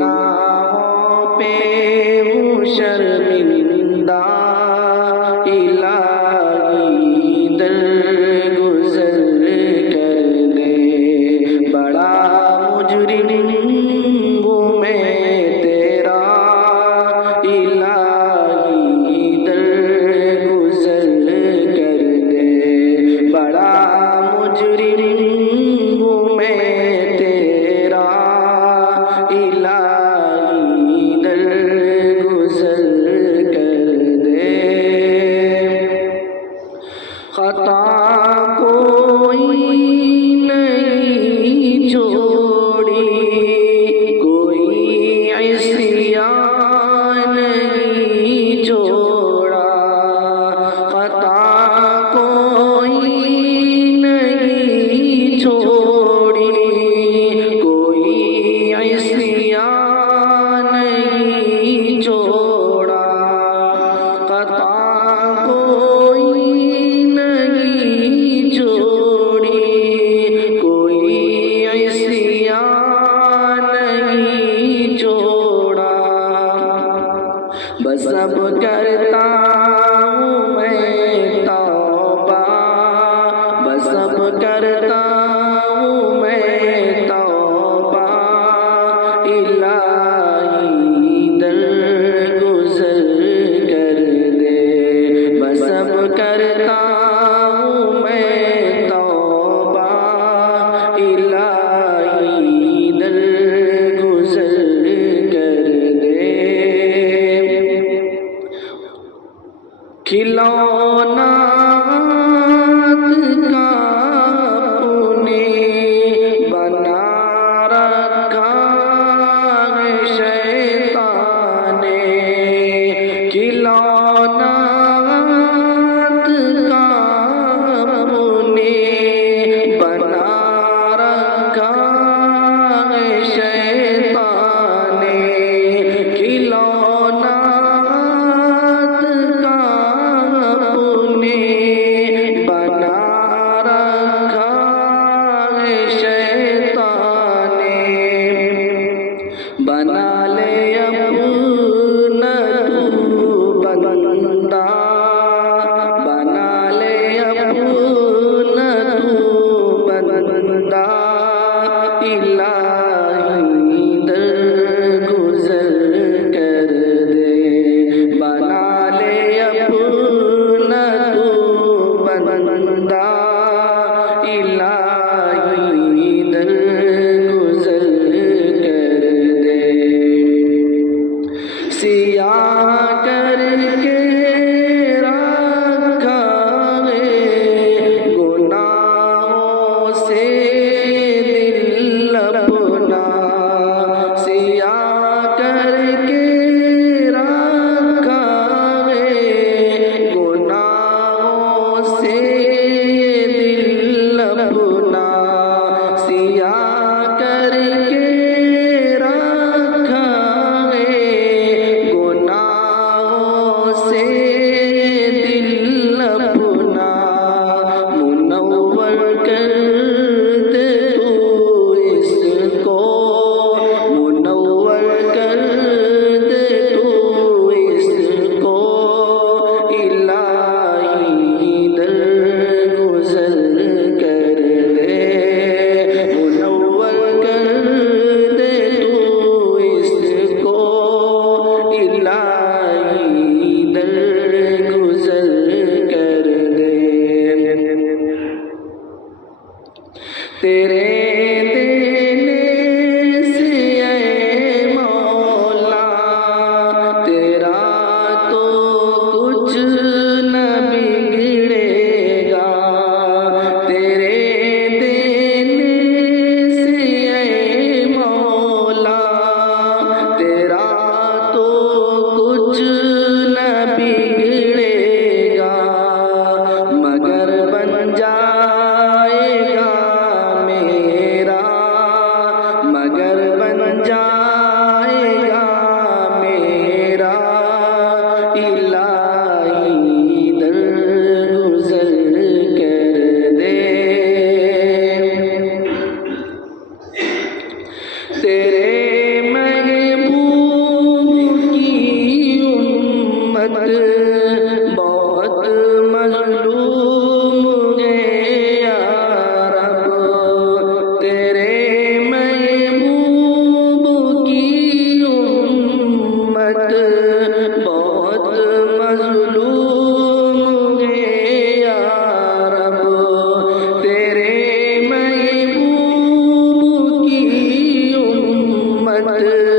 گناہوں پہ ہوں شرمندہ، الہی درگزر کر دے، بڑا مجرم ہوں میں تیرا، الہی درگزر کر دے، بڑا مجرم ہوں میں تیرا، الہی درگزر کر دے۔ خطا کوئی نہیں چھوڑی، کوئی عصیان نہیں چھوڑا، خطا کوئی نہیں چھوڑی، کوئی عصیان نہیں چھوڑا، خطا کوئی نہیں چھوڑی، کوئی عصیان نہیں چھوڑا، بس اب کرتا ہوں میں توبہ، بس اب کرتا ہوں میں توبہ، الہی درگزر کر دے، بس اب کرتا ہوں میں توبہ، الہی درگزر کر دے۔ کھلونا ہاتھ کا اپنے بنا رکھا ہے شیطان نے، کھلونا ہاتھ کا اپنے بنا رکھا ہے شیطان نے، کھلونا ہاتھ کا اپنے بنا رکھا ہے شیطان نے، بنا لے اپنا تو بندہ، بنا لے اپنا تو بندہ، الہی درگزر کر دے، بنا لے اپنا تو بندہ، الہی درگزر کر دے۔ سیاہ کر کے رکھا ہے گناہوں سے دل اپنا، سیاہ کر کے رکھا ہے گناہوں سے دل اپنا، سیاہ کر کے رکھا ہے گناہوں رحمت